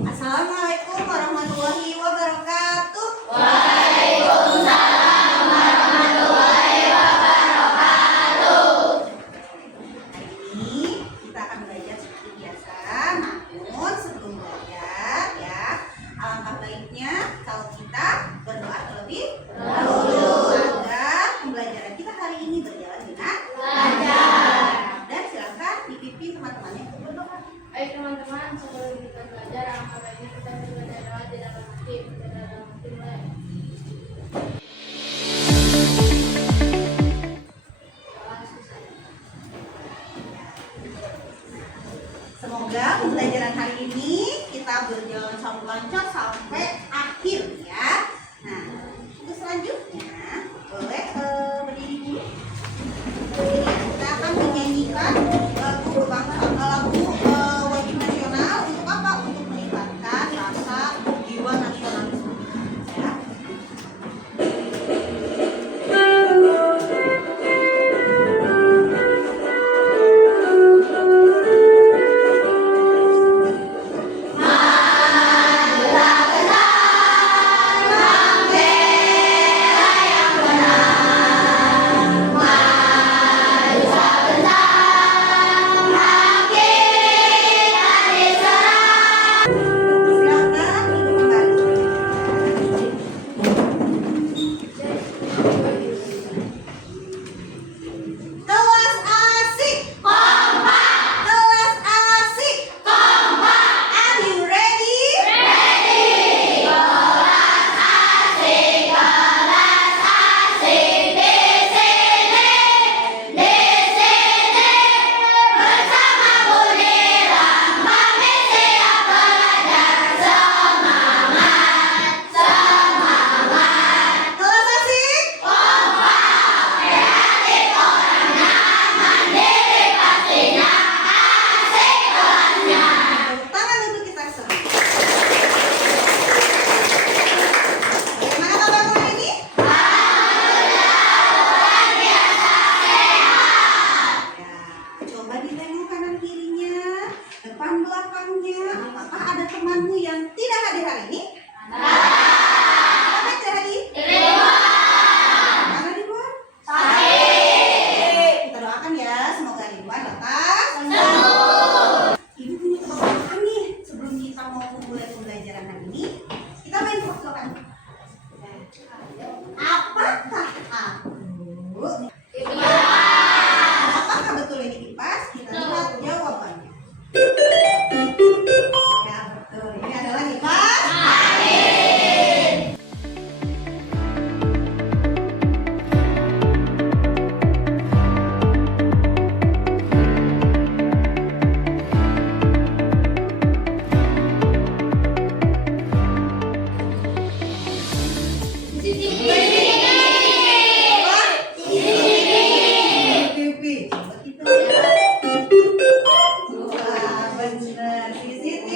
Assalamualaikum warahmatullahi wabarakatuh. Waalaikumsalam warahmatullahi wabarakatuh. Hari ini kita akan belajar seperti biasa, namun sebelum belajar ya, alangkah baiknya kalau kita berdoa terlebih dahulu agar pembelajaran kita hari ini berjalan dengan lancar. Dan silakan dipimpin teman-temannya untuk berdoa. Baik teman-teman, sebelum kita belajar, alangkah baiknya kita berdoa di dalam hati. Mulai. Semoga pembelajaran hari ini kita berjalan sampai lancar sampai akhir ya. Nah, untuk selanjutnya boleh berdiri dulu. Kita akan menyanyikan lagu wajib nasional. Untuk apa? Untuk meningkatkan rasa jiwa nasionalisme. Ya. Silakan duduk kembali. Kelas asik kompak. Kelas asik kompak. Are you ready? Kelas asik tepuk tangan untuk kita semua. Bagaimana kabarmu hari ini? Ya, coba ditengok kanan kirinya, depan belakangnya. Apakah ada temanmu yang tidak hadir hari ini? Siapa yang tidak hadir? Mana Ridwan? Kita doakan ya, semoga Ridwan datang Ibu punya tebak-tebakan nih sebelum kita mau mulai pembelajaran hari ini. Kita main tebak-tebakan. Apakah aku? Apakah betul ini kipas? Kita lihat jawabannya. Ya betul. Ini adalah kipas. TV. Coba kita lihat. Wah, benar. CCTV.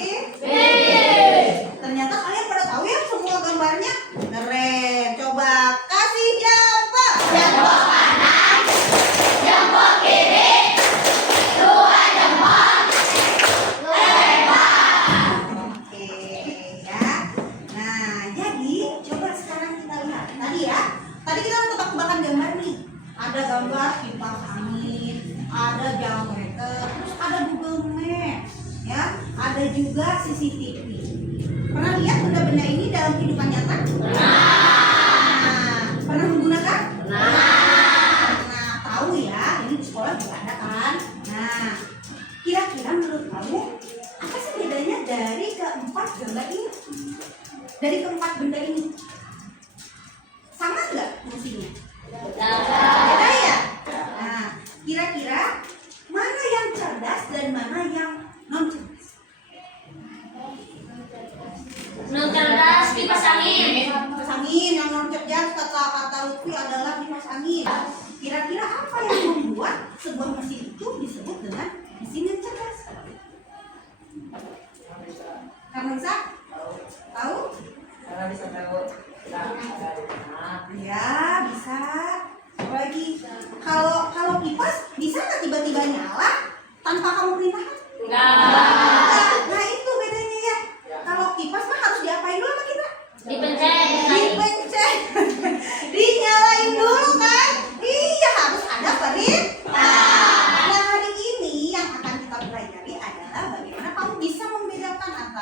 Ternyata kalian pada tahu ya semua gambarnya? Keren. Coba kasih jempol. Jempol kanan. Jempol kiri. Dua jempol. Lebar. Oke ya. Nah, jadi coba sekarang kita lihat. Tadi ya. Tadi kita udah tebak-tebakan gambar nih. Ada gambar kipas angin, ada jam meter, terus ada Google Maps, ya, ada juga CCTV. Pernah lihat benda-benda ini dalam kehidupan nyata? Nah, pernah menggunakan? Nah, tahu ya, ini di sekolah juga ada kan? Nah, kira-kira menurut kamu apa sih bedanya dari keempat gambar ini? Dari keempat benda ini? Sama nggak fungsinya? Beda ya? Nah, kira-kira mana yang cerdas dan mana yang non cerdas? Non cerdas kipas angin. Kipas angin yang non cerdas kata Lutfi adalah kipas angin. Kira-kira apa yang membuat sebuah mesin itu disebut dengan mesin yang cerdas? Kamu bisa? Tahu? Karena bisa tahu. Ya, bisa. Apalagi kalau kipas bisa nggak tiba-tiba nyala tanpa kamu perintahkan? Enggak. Nah itu bedanya ya. Kalau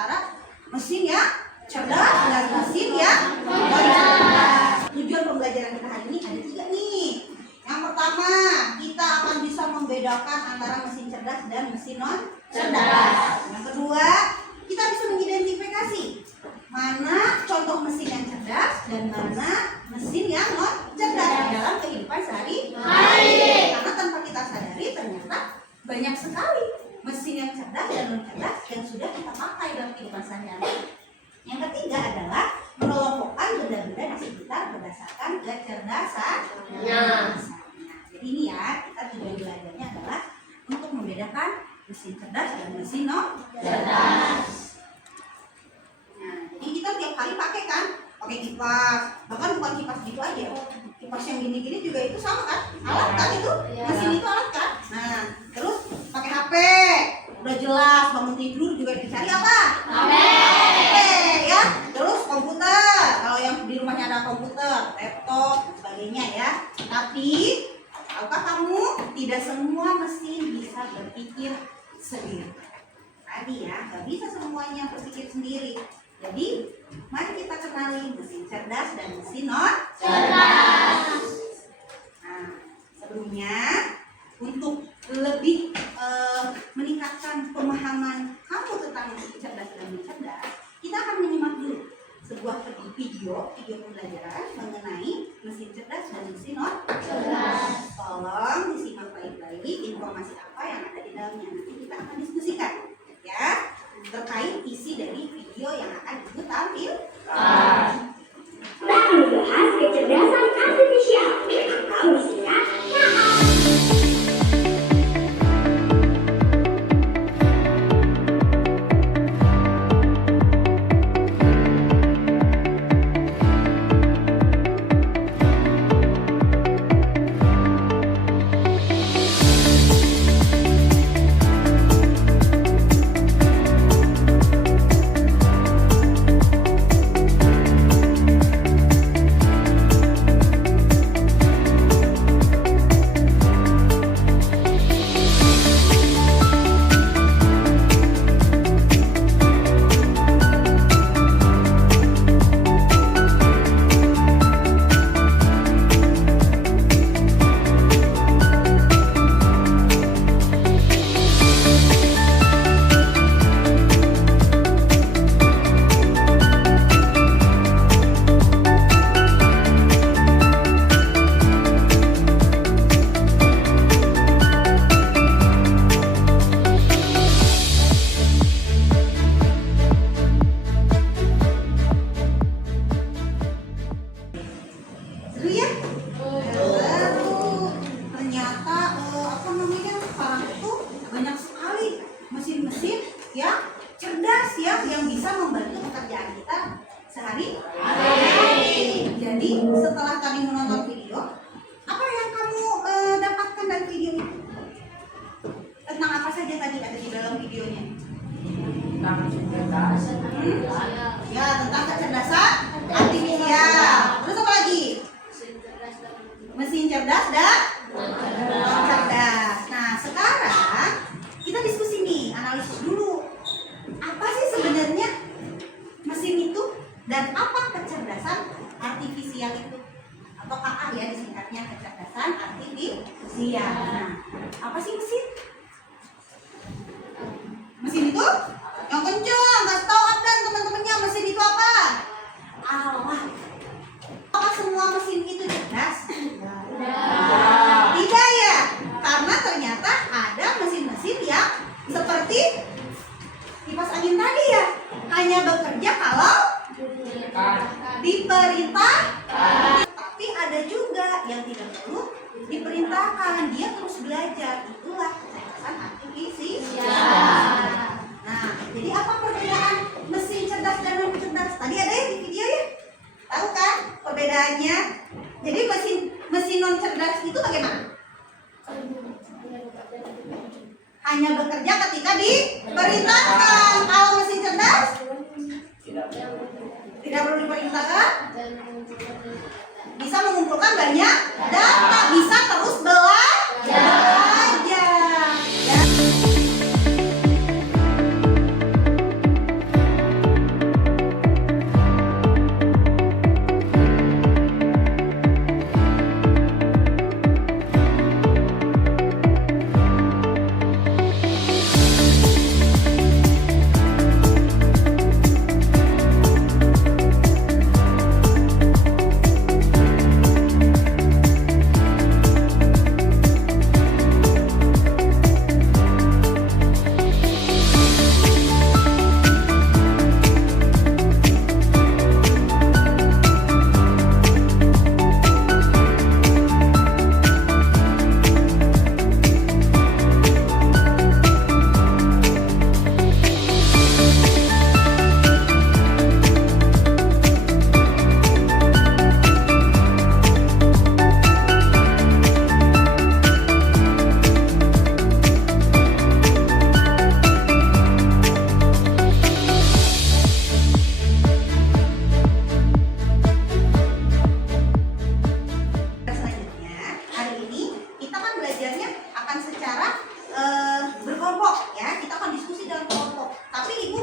antara mesin yang cerdas dan mesin yang cerdas. Tujuan pembelajaran kita hari ini ada 3 nih. Yang pertama, kita akan bisa membedakan antara mesin cerdas dan mesin non cerdas. Yang kedua, kita bisa mengidentifikasi mana contoh mesin yang cerdas dan mana mesin yang non cerdas dalam kehidupan sehari-hari. Karena tanpa kita sadari ternyata banyak sekali mesin yang cerdas dan non cerdas yang sudah kita pakai dalam kehidupan sehari-hari. Yang ketiga adalah mengelompokkan benda-benda di sekitar berdasarkan kecerdasan. Nah, jadi ini ya, kita tujuan belajarnya adalah untuk membedakan mesin cerdas dan mesin non cerdas. Nah, jadi kita tiap hari pakai kan, pakai kipas, bahkan bukan kipas gitu aja, kipas yang gini-gini juga itu sama kan, alat kan itu, mesin itu alat kan. Nah, terus pakai HP, udah jelas bangun tidur juga dicari apa? HP ya. Terus komputer, kalau yang di rumahnya ada komputer, laptop, dan sebagainya ya. Tapi tahukah kamu tidak semua mesin bisa berpikir sendiri. Tadi ya, nggak bisa semuanya berpikir sendiri. Jadi mari kita kenali mesin cerdas dan mesin non cerdas. Nah, sebelumnya untuk lebih meningkatkan pemahaman kamu tentang mesin cerdas dan non cerdas, kita akan menyimak dulu sebuah video pembelajaran mengenai mesin cerdas dan mesin non cerdas. Tolong disimak baik-baik informasi apa yang ada di dalamnya. Nanti kita akan diskusikan ya terkait isi dari video yang akan ibu tampilkan. Baru bahas kecerdasan artifisial. Kamu siap? Ya, tentang kecerdasan artifisial. Terus apa lagi? Mesin cerdas dan non cerdas. Nah, sekarang kita diskusi nih, analisis dulu. Apa sih sebenarnya mesin itu dan apa kecerdasan artifisial itu? Atau KA ya disingkatnya, kecerdasan artifisial. Nah, apa sih mesin? Mesin itu yang kencang, kasih tahu Abdan teman-temannya, mesin itu apa? Alat. Apa semua mesin itu cerdas? Tidak ya, karena ternyata ada mesin-mesin yang seperti kipas angin tadi ya, hanya bekerja kalau diperintah. Tapi ada juga yang tidak perlu diperintahkan, dia terus belajar. Itulah kecerdasan artifisial. Nah, jadi apa perbedaan mesin cerdas dan non cerdas? Tadi ada ya di video ya? Tahu kan perbedaannya? Jadi mesin non cerdas itu bagaimana? Hanya bekerja ketika diperintahkan. Kalau mesin cerdas tidak perlu diperintahkan. Bisa mengumpulkan banyak data, bisa terus belajar. Ya.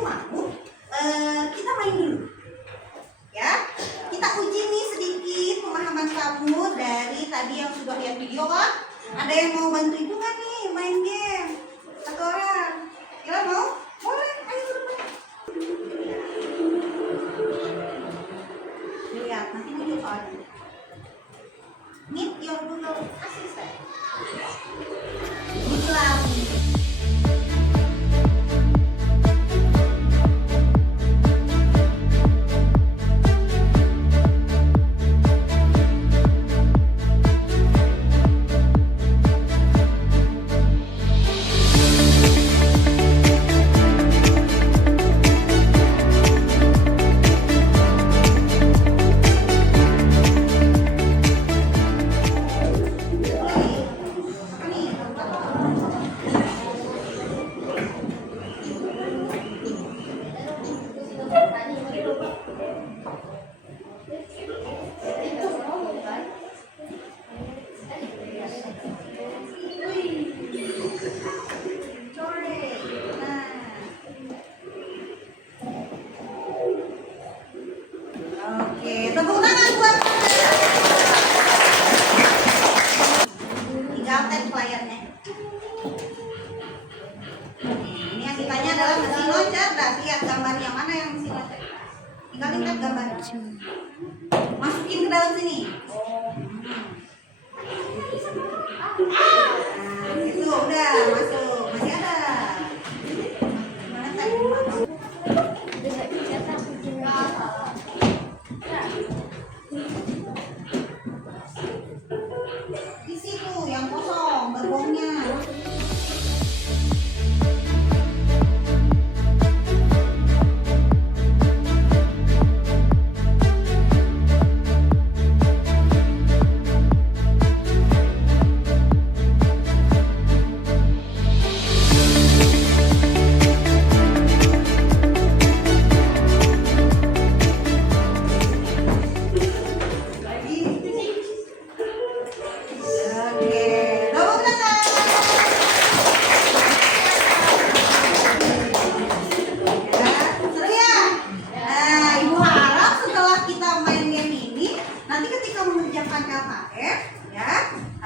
mau kita main dulu. Ya, kita uji nih sedikit pemahaman kamu dari tadi yang sudah lihat video kan? Ada yang mau bantu ibu nggak nih main game? Satu orang. Kira mau? Boleh, ayo bermain. Lihat, nanti video soalnya. Meet your Google Assistant. Inilah. Oke, tepuk tangan buat Anda. Tinggal tag layarnya. Ini yang ditanya adalah mesin cerdas. Lihat gambar yang mana yang mesin cerdas. Tinggal lihat gambar. Masukin ke dalam sini. Nah, itu udah masuk. Masih ada. Mana tadi? Di situ yang kosong gerbongnya.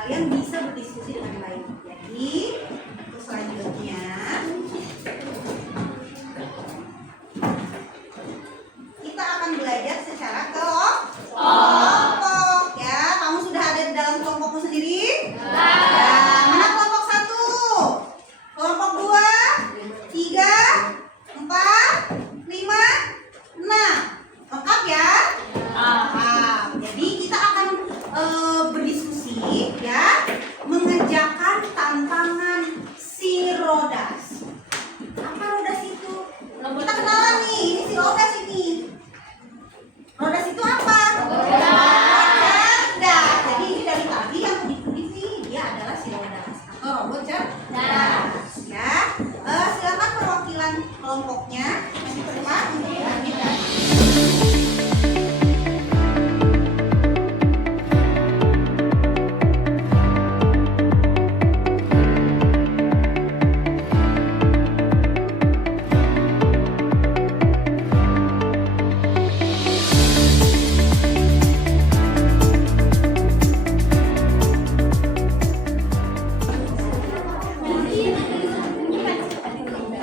Kalian bisa berdiskusi dengan baik. Jadi untuk selanjutnya kita akan belajar secara kelompok. Ya, kamu sudah ada di dalam kelompokmu sendiri? Ya, mana kelompok 1? Kelompok 2, 3, 4, 5, 6. Lengkap ya? Lengkap. Jadi kita akan berdiskusi ya, mengerjakan tantangan si Rodas. Apa Rodas itu? Kita kenalan nih, ini si Rodas ini. Rodas itu apa? Cerdas. Jadi ini dari tadi yang kuning nih, dia adalah si Rodas atau robot cerdas. Ya, silakan perwakilan kelompoknya masih ke depan untuk dilanjutkan.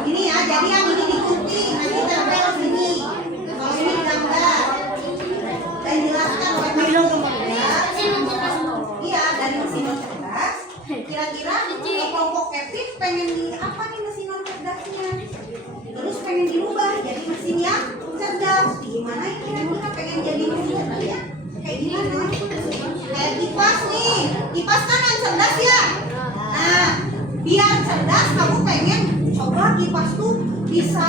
Ini ya, jadi yang ini digunting, nanti tempel sini. Kalau ini gambar, dan jelaskan oleh iya, dari mesin cerdas. Kira-kira kelompok Kevin pengen di apa nih mesin cerdasnya? Terus pengen dirubah jadi mesin yang cerdas. Gimana ya kira-kira pengen jadi mesin cerdas ya? Kayak gimana? Kayak kipas nih, kipas kan yang cerdas ya. Nah, biar cerdas kamu pengen coba kipas tuh bisa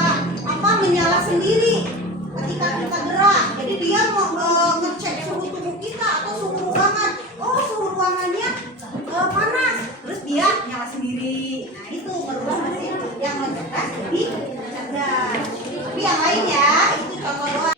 menyala sendiri ketika kita gerak. Jadi dia mau ngecek suhu tubuh kita atau suhu ruangan. Oh, suhu ruangannya panas, terus dia nyala sendiri. Nah, itu merubah mesin yang cerdas jadi cerdas. Tapi yang lain ya, itu contoh doang.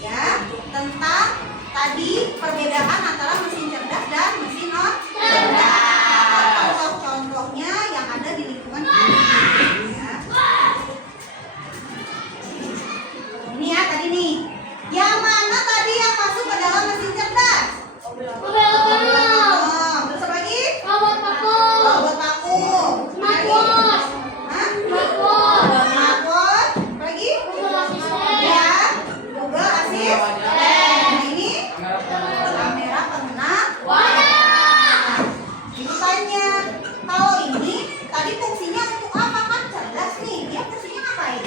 ya tentang tadi perbedaan antara mesin cerdas dan mesin non cerdas. Contoh-contohnya yang ada di lingkungan kita. Ya. Ini ya tadi nih. Yang mana tadi yang masuk ke dalam mesin cerdas? Terus apa lagi? Robot vakum. Smartwatch. Hah? Smartwatch. Smartwatch. Apa lagi? Ya, Google Assistant. Nah, ini kamera pengenang Warna. ditanya kalau ini tadi fungsinya untuk apa kan cerdas nih? Dia fungsinya ngapain?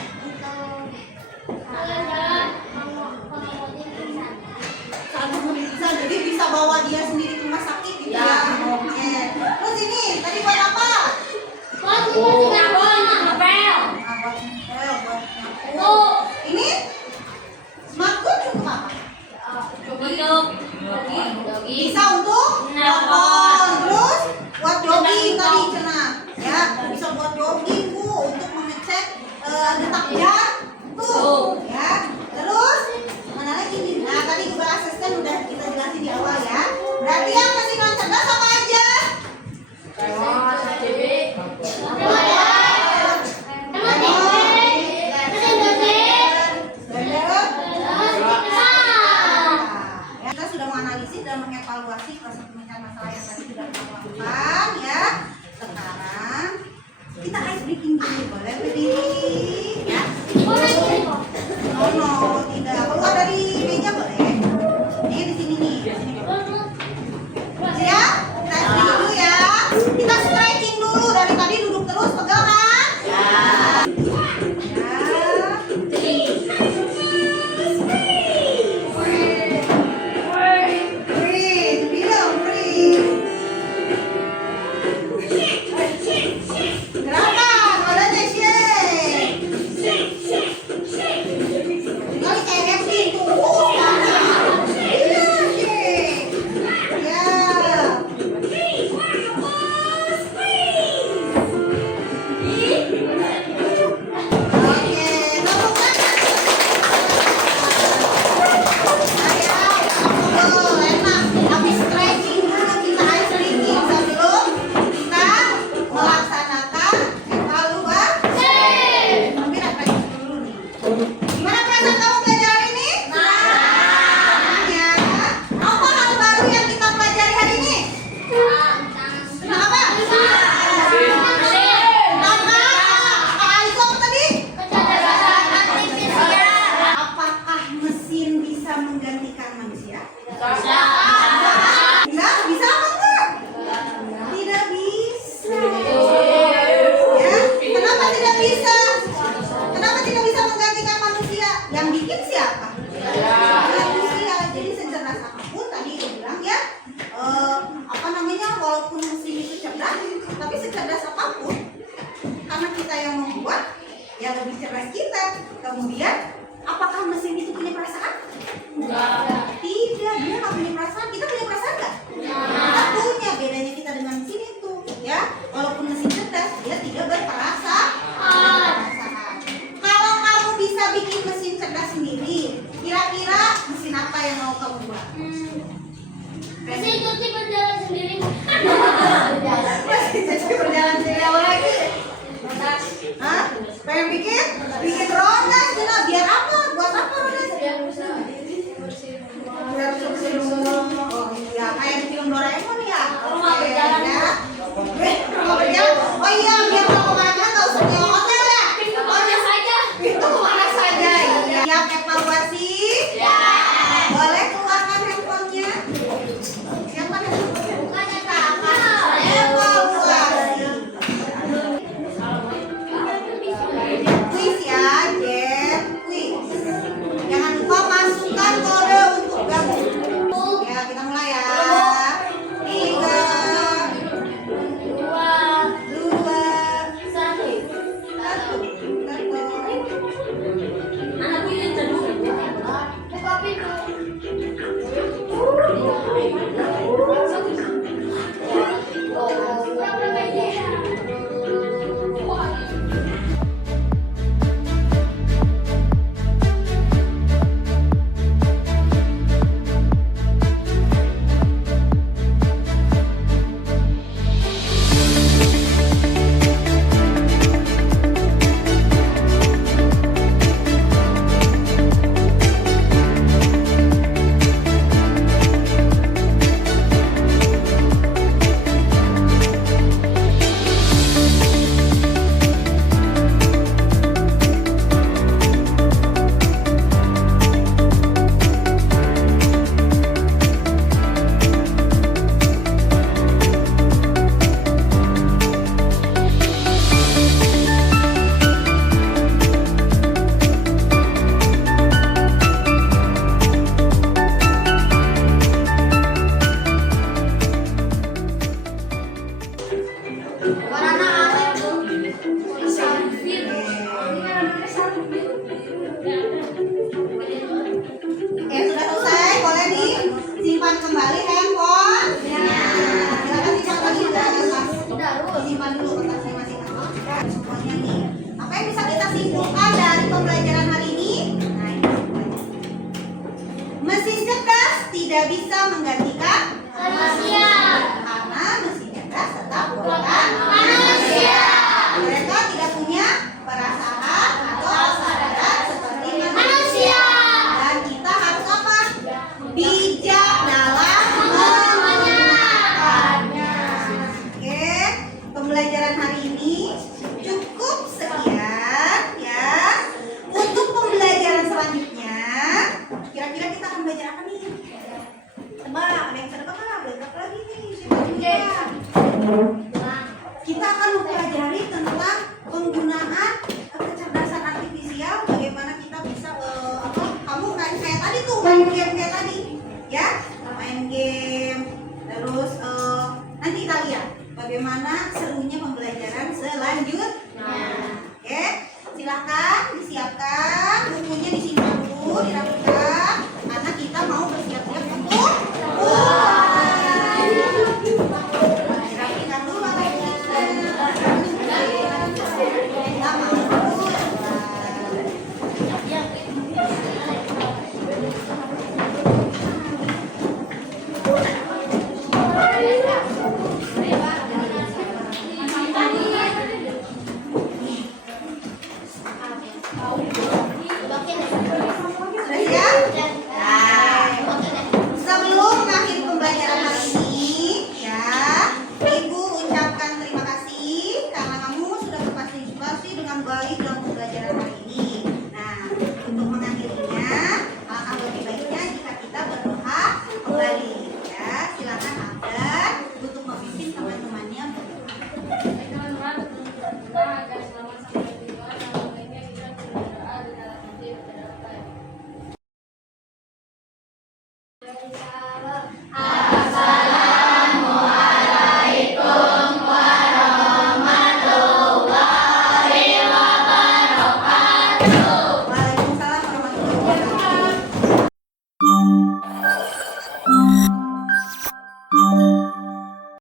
Bisa jadi bisa bawa dia sendiri ke rumah sakit gitu ya. Oke. Terus ini tadi buat apa? Nah, buat nyapu. Ini smartwatch untuk apa? Bisa untuk telepon. Terus buat jogging tadi Cena. Ya, bisa buat jogging Bu untuk mengecek detak jantung. Ya. Terus mana lagi nih? Nah, tadi Google Assistant udah kita jelasin di awal ya. Berarti yang mesin non cerdas apa aja? Ya, kita sudah menganalisis dan mengevaluasi proses pemecahan masalah yang tadi sudah kita lakukan ya. Sekarang kita ice breaking dulu, boleh berdiri ya. No, tidak. Keluar dari meja boleh. Ini di sini nih. Di sini. Ya, kita ice breaking dulu ya. Kita stretching dulu dari tadi duduk terus pegangan. Ya. Breathe, bilang breathe. Gerakan, badannya shake. Kali kayak racing tuh. Iya, shake. Ya. Oke, tepuk tangan. Ayo, enak. Habis stretching dulu kita ice breaking sebelum kita melaksanakan evaluasi. Tapi stretching dulu nih. Gimana perasaan kamu belajar hari ini? Ya. Apa hal baru yang kita pelajari hari ini? Kenapa? Itu apa tadi? Apakah mesin bisa menggantikan manusia? Enggak, bisa apa enggak? Tidak bisa. Ya, kenapa tidak bisa? Kenapa tidak bisa menggantikan manusia? Yang bikin siapa? Manusia. Jadi secerdas apapun tadi dia bilang ya, apa namanya? Walaupun mesin itu cerdas, tapi secerdas apapun, karena kita yang membuat, ya lebih cerdas kita. Kemudian, apakah mesin itu punya perasaan? Tidak, dia nggak punya perasaan. Kita punya perasaan nggak? Kita punya. Bedanya kita dengan mesin itu, ya. Walaupun mesin cerdas, dia tidak berperasaan. Kalau kamu bisa bikin mesin cerdas sendiri, kira-kira mesin apa yang mau kamu buat? Mesin cuci berjalan sendiri apa lagi? Hah? Pengen bikin roda, Cina. Biar apa? Buat apa roda? Biar bersih rumah. Oh iya, kayak di film Doraemon ya. Rumah berjalan ya. Rumah berjalan. Oh iya, biar kalau kemana-mana nggak usah di hotel ya. Kemana saja. Itu kemana saja. Iya. Siap evaluasi? Ya. Boleh keluarkan handphonenya. Siapa handphonenya? Bukannya kakak. Evaluasi. Kuis ya, Jen. Kuis. Jangan lupa masukkan kode untuk gabung. Ya, kita mulai ya. 3, 2, 1. kembali handphone. Silakan dicat lagi disimpan dulu kertasnya masing-masing. Semuanya nih. Apa yang bisa kita simpulkan dari pembelajaran hari ini? Nah, ini semuanya. Mesin cerdas tidak bisa menggantikan Manusia. karena mesin cerdas tetap buatan manusia. Mereka tidak punya perasaan atau kesadaran seperti manusia. Dan kita harus apa? Bijak dalam menggunakannya. Oke, pembelajaran hari ini cukup sekian ya. Untuk pembelajaran selanjutnya, kira-kira kita akan belajar apa nih? Tebak, ada yang tebak nggak? Belajar apa lagi nih? Siapa juga? Kita akan mempelajari tentang penggunaan kecerdasan artifisial, bagaimana kita bisa kamu kayak tadi tuh main game kayak tadi, ya, main game, terus nanti kita lihat bagaimana serunya pembelajaran selanjutnya. Oke, silakan disiapkan bukunya disimpan dulu, dirapikan, karena kita mau bersiap-siap untuk dirapikan dulu sudah siap? Sebelum mengakhiri pembelajaran hari ini, ya, Ibu ucapkan terima kasih karena kamu sudah berpartisipasi dengan baik dalam pembelajaran hari ini. Nah, untuk mengakhirinya, alangkah lebih baiknya jika kita berdoa kembali. Ya, silakan Abdan untuk memimpin teman-temannya berdoa. Teman-teman, berdoa agar selamat sampai tujuan. Yang lainnya kita berdoa di dalam hati berdoa.